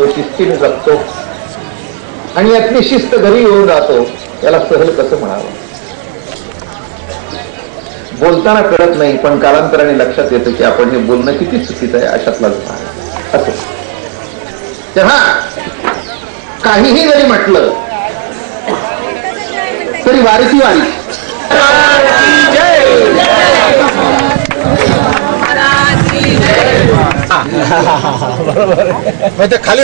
वागतो, शिस्तीने जगतो आणि यातली शिस्त घरी येऊन राहतो, याला सहल कसं म्हणावं? बोलताना कळत नाही, पण कालांतराने लक्षात येतं की आपण हे बोलणं किती चुकीचं आहे, अशातलाच भाग असो. तेव्हा काहीही जरी म्हटलं तरी वारीची वारी. बरोबर खाली